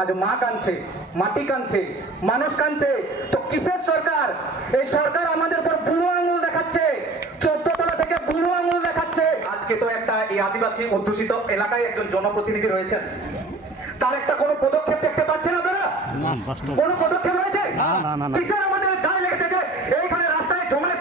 আজ মা কাঁদছে মাটি কাঁদছে মানুষ কাঁদছে। তো কিসের সরকার? এই সরকার আমাদের উপর বুড়ো আঙুল দেখাচ্ছে চোদ্দ তলা থেকে বুড়ো আঙুল দেখাচ্ছে। আজকে তো একটা এই আদিবাসী অধ্যুষিত এলাকায় একজন জনপ্রতিনিধি রয়েছেন। তার একটা কোনো পদক্ষেপ দেখতে পাচ্ছেন আপনারা? কোনো পদক্ষেপ রয়েছে। কিসের আমাদের গায়ে লেগেছে যে এইখানে রাস্তায় জমায়েত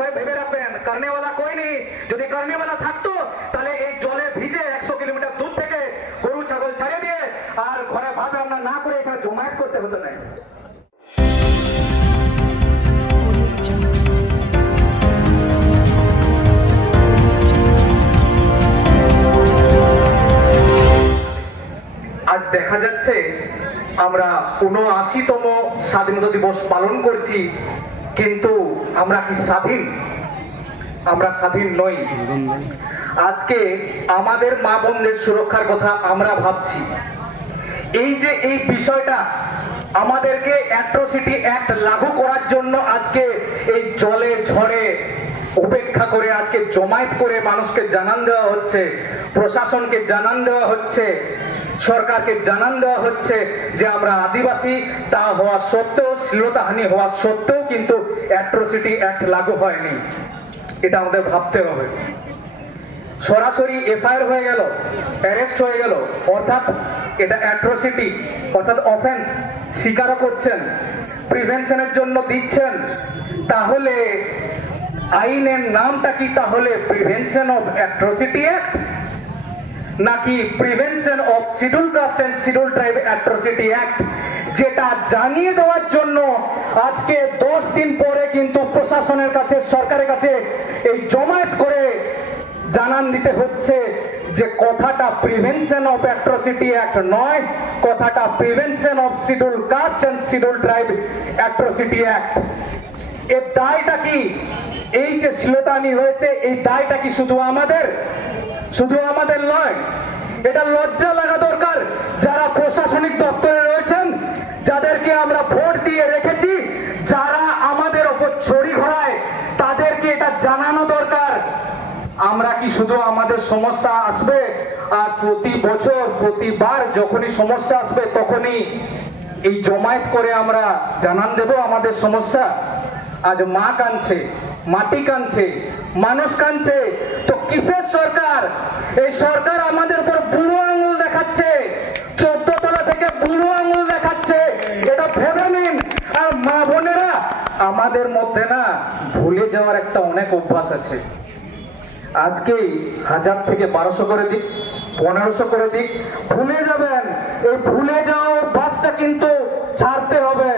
ভেবে রাখবেন। কার্নেওয়ালা কই নেই? যদি কার্নেওয়ালা থাকতো, তাহলে এই জলে ভিজে একশো কিলোমিটার দূর থেকে গরু, ছাগল ছাড়িয়ে দিয়ে আর ঘরে ভাত রান্না না করে এখানে জমায়েত করতে হতো না। আজ দেখা যাচ্ছে আমরা উনআশিতম স্বাধীনতা দিবস পালন করছি। কিন্তু আমরা কি স্বাধীন? আমরা স্বাধীন নই। আজকে আমাদের মা বোনদের সুরক্ষার কথা আমরা ভাবছি। এই যে এই বিষয়টা আমাদেরকে অ্যাট্রোসিটি অ্যাক্ট লাগু করার জন্য আজকে এই জলে ঝড়ে উপেক্ষা করে আজকে জমায়েত করে মানুষকে জানান দেওয়া হচ্ছে, প্রশাসনকে জানান দেওয়া হচ্ছে, সরকারকে জানান দেওয়া হচ্ছে যে আমরা আদিবাসী, তা হওয়া সত্ত্বেও, শ্লীলতাহানি হওয়া সত্ত্বেও কিন্তু অ্যাট্রোসিটি অ্যাক্ট লাগু হয়নি। এটা আমাদের ভাবতে হবে। সরাসরি এফআইআর হয়ে গেল অ্যারেস্ট হয়ে গেল, অর্থাৎ এটা অ্যাট্রোসিটি অর্থাৎ অফেন্স স্বীকারও করছেন প্রিভেনশনের জন্য দিচ্ছেন, তাহলে আইনের নামটা কি তাহলে? প্রিভেনশন অফ অ্যাট্রোসিটি অ্যাক্ট নাকি prevention of schedule caste and schedule tribe atrocity act যেটা জানিয়ে দেওয়ার জন্য আজকে দশ দিন পরে কিন্তু প্রশাসনের কাছে, সরকারের কাছে এই জমায়েত করে জানান দিতে হচ্ছে যে কথাটা প্রিভেনশন অফ অ্যাট্রোসিটি অ্যাক্ট নয়, কথাটা prevention of schedule caste and schedule tribe atrocity act এর দায়টা কি? এই যে শ্লীলতানি হয়েছে, এই দায়টা কি শুধু আমাদের? শুধু আমাদের নয়, এটা লজ্জা লাগা দরকার। যারা প্রশাসনিক দপ্তরে রয়েছেন, যাদেরকে আমরা ভোট দিয়ে রেখেছি, যারা আমাদের ওপর ছড়ি ঘোরায়, তাদেরকে এটা জানানো দরকার। আমরা কি শুধু আমাদের সমস্যা আসবে? আর প্রতি বছর, প্রতিবার যখনই সমস্যা আসবে, তখনই এই জমায়েত করে আমরা জানান দেব আমাদের সমস্যা। আজ মা কাঁদছে, মাটি কাঁদছে, মানুষ কাঁদছে। তো কিসের সরকার? এই সরকার আমাদের উপর বুড়ো আঙুল দেখাচ্ছে, চোদ্দ তলা থেকে বুড়ো আঙুল দেখাচ্ছে। এটা ভেবে নিন। আর মা বোনেরা, আমাদের মধ্যে না ভুলে যাওয়ার একটা অনেক অভ্যাস আছে। আজকেই হাজার থেকে বারোশো করে দিক, পনেরোশো করে দিক, ভুলে যাবেন। এই ভুলে যাওয়া অভ্যাসটা কিন্তু ছাড়তে হবে।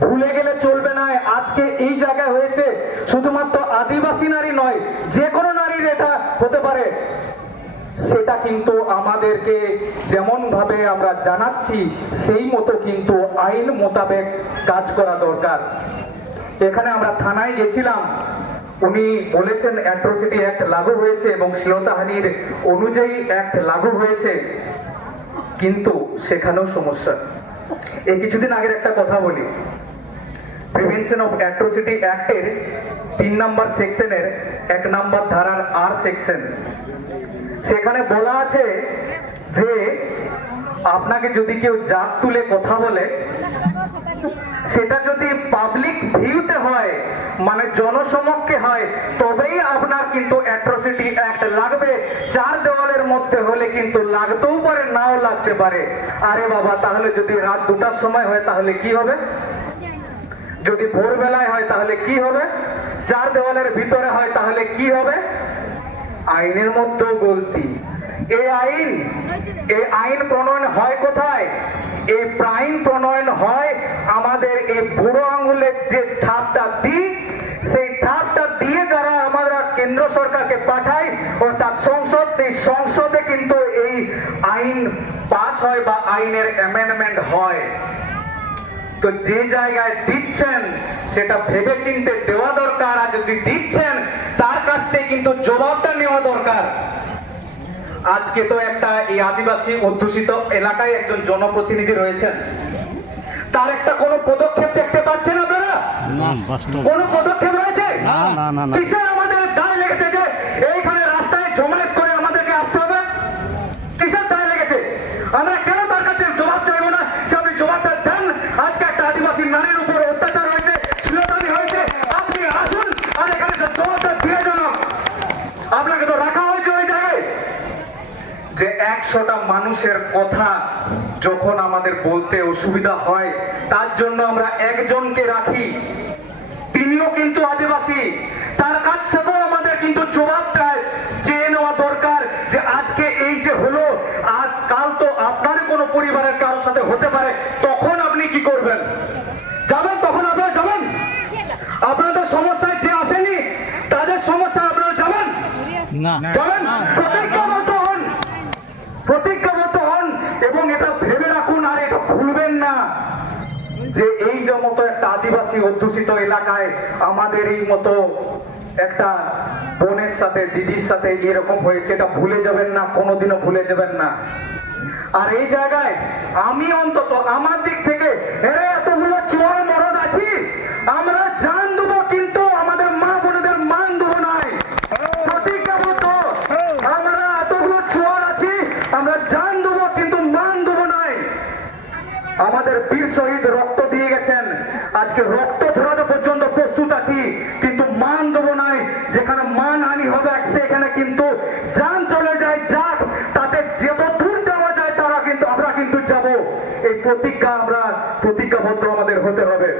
ভুলে গেলে চলবে না। আজকে এই জায়গায় হয়েছে শুধুমাত্র আদিবাসী নারী নয়, যে কোনো নারীর এটা হতে পারে। সেটা কিন্তু আমাদেরকে যেমন ভাবে আমরা জানাচ্ছি, সেই মতো কিন্তু আইন মোতাবেক কাজ করা দরকার। এখানে আমরা থানায় গেছিলাম। উনি বলেছেন অ্যাট্রোসিটি অ্যাক্ট লাগু হয়েছে এবং শ্লীলতাহানির অনুযায়ী অ্যাক্ট লাগু হয়েছে। কিন্তু সেখানেও সমস্যা। এই কিছুদিন আগের একটা কথা বলি। প্রিভেনশন অফ অ্যাট্রোসিটি অ্যাক্টের তিন নম্বর সেকশনের এক নম্বর ধারার আর সেকশন সেখানে বলা আছে যে, আপনাকে যদি কেউ জাত তুলে কথা বলে, সেটা যদি পাবলিক ভিউতে হয় মানে জনসমক্ষে হয়, তবেই আপনার কিন্তু অ্যাট্রোসিটি অ্যাক্ট লাগবে। চার দেওয়ালের মধ্যে হলে কিন্তু লাগতেও পারে, নাও লাগতে পারে। আরে বাবা, তাহলে যদি রাত দুটার সময় হয়, তাহলে কি হবে? যদি ভোরবেলায় হয় তাহলে কি হবে? চার দেওয়ালের ভিতরে হয় তাহলে কি হবে? আইনের মধ্যেও গলতি। এই আইন এই আইন প্রণয়ন হয় কোথায়? এই আইন প্রণয়ন হয় আমাদের এই বুড়ো আঙুলের যে ঠাপটা দিই, সেই ঠাপটা দিয়ে যারা আমরা কেন্দ্র সরকারকে পাঠাই, অর্থাৎ সংসদ, সেই সংসদে কিন্তু এই আইন পাস হয় বা আইনের অ্যামেন্ডমেন্ট হয়। তো যে জায়গায় দিচ্ছেন সেটা ভেবে চিনতে দেওয়া দরকার। আর যদি দিচ্ছেন তার কাছ থেকে কিন্তু জবাবটা নেওয়া দরকার। আজকে তো একটা এই আদিবাসী অধ্যুষিত এলাকায় একজন জনপ্রতিনিধি রয়েছেন। তার একটা কোনো পদক্ষেপ দেখতে পাচ্ছেন আপনারা? কোনো পদক্ষেপ রয়েছে? আমাদের দায় লেগেছে যে এইখানে রাস্তায় জমায়েত করে আমাদেরকে আসতে হবে কিসের দায় লেগেছে আমরা কেন তার কাছে জবাব চাইব না যে আপনি জবাবটা দেন আজকে একটা আদিবাসী নারীর উপর অত্যাচার হয়েছে শ্লীলতানি হয়েছে আপনি আসুন আর এখানে সে জবাবটা দিয়ে যান আপনাকে তো রাখা হয়েছে ওই জায়গায় যে একশোটা মানুষের কথা যখন আমাদের বলতে অসুবিধা হয় তার জন্য আমরা একজনকে রাখি। তিনিও কিন্তু আদিবাসী। তার কাছ থেকেও আমাদের কিন্তু জবাবটা চেয়ে নেওয়া দরকার যে আজকে এই যে হলো আজ কাল তো আপনার কোনো পরিবারের কারোর সাথে হতে পারে তখন আপনি কি করবেন? যাবেন তখন আপনারা যাবেন? আপনাদের সমস্যায় যে আসেনি তাদের সমস্যা আপনারা যাবেন? না। যাবেন? প্রতিজ্ঞাবদ্ধ হন। প্রতিজ্ঞাবদ্ধ হন এবং এটা ভেবে রাখুন আর এটা ভুলবেন না যে এই যে মতো একটা আদিবাসী অধ্যুষিত এলাকায় আমাদের এই মতো একটা বোনের সাথে, দিদির সাথে এরকম হয়েছে, এটা ভুলে যাবেন না, কোনোদিনও ভুলে যাবেন না। আর এই জায়গায় আমি অন্তত আমার দিক থেকে এত এতগুলো চোর মরদ আছি, আমরা জান দেবো কিন্তু আমাদের মা বোনেদের মান দেবো নাই প্রতিজ্ঞাবদ্ধ আমরা এতগুলো চোর আছি আমরা জান দেবো কিন্তু মান দেবো নাই আমাদের বীর শহীদ রক্ত দিয়ে গেছেন আজকে রক্ত ঝরাতে পর্যন্ত প্রস্তুত আছি, কিন্তু মান দেবো নাই। যেখানে মান হানি হবে, সেখানে কিন্তু যান চলে যায়, যাক, তাতে যত দূর যাওয়া যায়, তারা কিন্তু, আমরা কিন্তু যাব। এই প্রতিজ্ঞা আমরা, প্রতিজ্ঞাবদ্ধ আমাদের হতে হবে।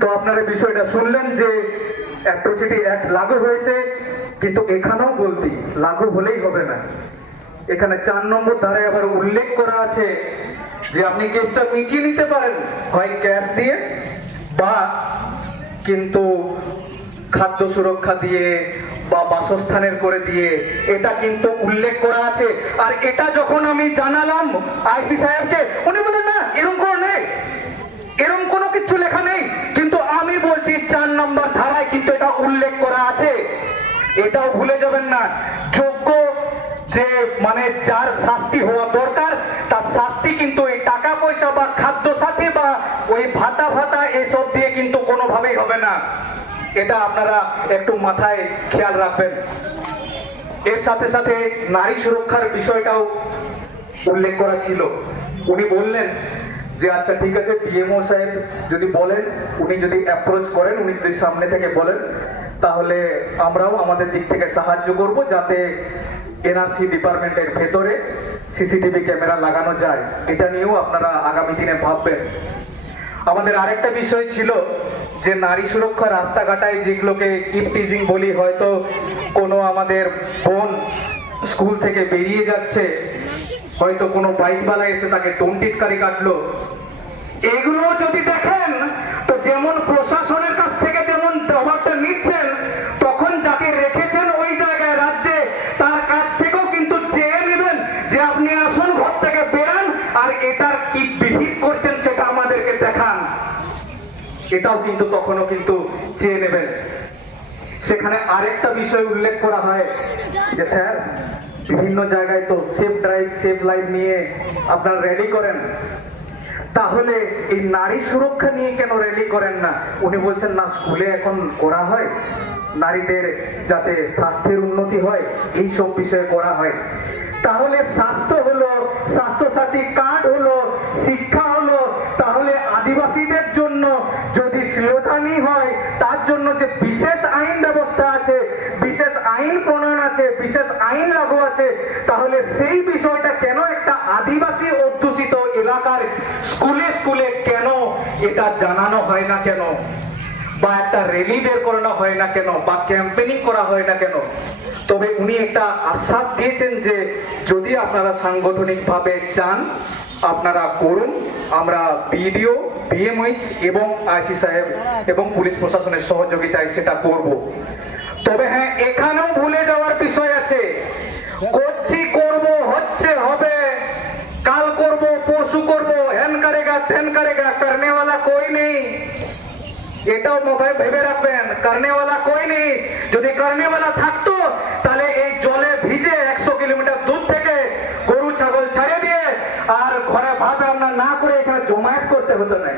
তো আপনারা বিষয়টা শুনলেন যে অ্যাট্রোসিটি অ্যাক্ট লাগু হয়েছে, কিন্তু এখানেও বলতি, লাগু হলেই হবে না। এখানে চার নম্বর ধারে আবার উল্লেখ করা আছে যে আপনি কেসটা মিটিয়ে নিতে পারেন, হয় ক্যাশ দিয়ে বা কিন্তু খাদ্য সুরক্ষা দিয়ে বা বাসস্থানের করে দিয়ে, এটা কিন্তু উল্লেখ করা আছে। আর এটা যখন আমি জানালাম আইসি সাহেবকে, উনি বলেন না এরকম কোনো নেই। এরকম কোনো কিছু লেখা নেই। কিন্তু আমি বলছি, চার নম্বর ধারায় কিন্তু এটা উল্লেখ করা আছে। এটাও ভুলে যাবেন না। যোগ্য যে মানে যার শাস্তি হওয়া দরকার, তার শাস্তি কিন্তু পয়সা বা খাদ্য সাথী বা ওই ভাতা ভাতা এসব দিয়ে কিন্তু কোনোভাবেই হবে না। এটা আপনারা একটু মাথায় খেয়াল রাখবেন। এর সাথে সাথে নারী সুরক্ষার বিষয়টাও উল্লেখ করা ছিল। উনি বললেন যে আচ্ছা ঠিক আছে, পিএমও সাহেব যদি বলেন, উনি যদি অ্যাপ্রোচ করেন, উনি যদি সামনে থেকে বলেন, তাহলে আমরাও আমাদের দিক থেকে সাহায্য করব যাতে এনআরসি ডিপার্টমেন্টের ভেতরে সিসিটিভি ক্যামেরা লাগানো যায়, এটা নিয়েও আপনারা আগামী দিনে ভাববেন। আমাদের আরেকটা বিষয় ছিল যে নারী সুরক্ষা রাস্তাঘাটায় যেগুলোকে ইপটিজিং বলি, হয়তো কোনো আমাদের বোন স্কুল থেকে বেরিয়ে যাচ্ছে, হয়তো কোনো বাইকওয়ালা এসে তাকে টোনটিটকারি কাটলো। এগুলো যদি দেখেন এটার কি বিহিত করছেন সেটা আমাদেরকে দেখান। এটাও কিন্তু তখনও কিন্তু চেয়ে নেবেন। সেখানে আরেকটা বিষয় উল্লেখ করা হয় যে, স্যার, বিভিন্ন জায়গায় তো সেফ ড্রাইভ, সেফ লাইফ নিয়ে আপনারা রেডি করেন। তাহলে এই নারী সুরক্ষা নিয়ে কেন র্যালি করেন না? উনি বলছেন, না, স্কুলে এখন করা হয়। নারীদের যাতে স্বাস্থ্যের উন্নতি হয় এই সব বিষয়ে করা হয়। তাহলে স্বাস্থ্য হলো স্বাস্থ্য সাথী কার্ড হলো, শিক্ষা হলো। তাহলে আদিবাসীদের জন্য যদি শ্লীলতানি হয়, তার জন্য যে বিশেষ আইন ব্যবস্থা আছে, বিশেষ আইন প্রণয়ন আছে, বিশেষ আইন লাগু আছে, তাহলে সেই বিষয়টা কেন একটা আদিবাসী অধ্যুষিত এলাকার স্কুলে স্কুলে কেন এটা জানানো হয় না কেন? বা একটা র্যালি বের করানো হয় না কেন বা ক্যাম্পেনিং করা হয় না কেন? তবে উনি একটা আশ্বাস দিয়েছেন যে যদি আপনারা সাংগঠনিকভাবে চান, আপনারা করুন। আমরা বিডিও, বিএমএইচ এবং আইসি সাহেব এবং পুলিশ প্রশাসনের সহযোগিতায় সেটা করব। তবে হ্যাঁ এখানেও ভুলে যাওয়ার বিষয় আছে। করছি, করব, হচ্ছে, হবে। কাল করব, পরশু করব। হ্যান করেগা ত্যান করেগা কই वाला এটাও মাথায় ভেবে রাখবেন। কার্নেওয়ালা কইনি যদি কারণেওয়ালা থাকতো, তাহলে এই জলে ভিজে একশো কিলোমিটার দূর থেকে গরু, ছাগল ছাড়িয়ে দিয়ে আর ঘরে ভাত রান্না না করে এখানে জমায়েত করতে হতো না।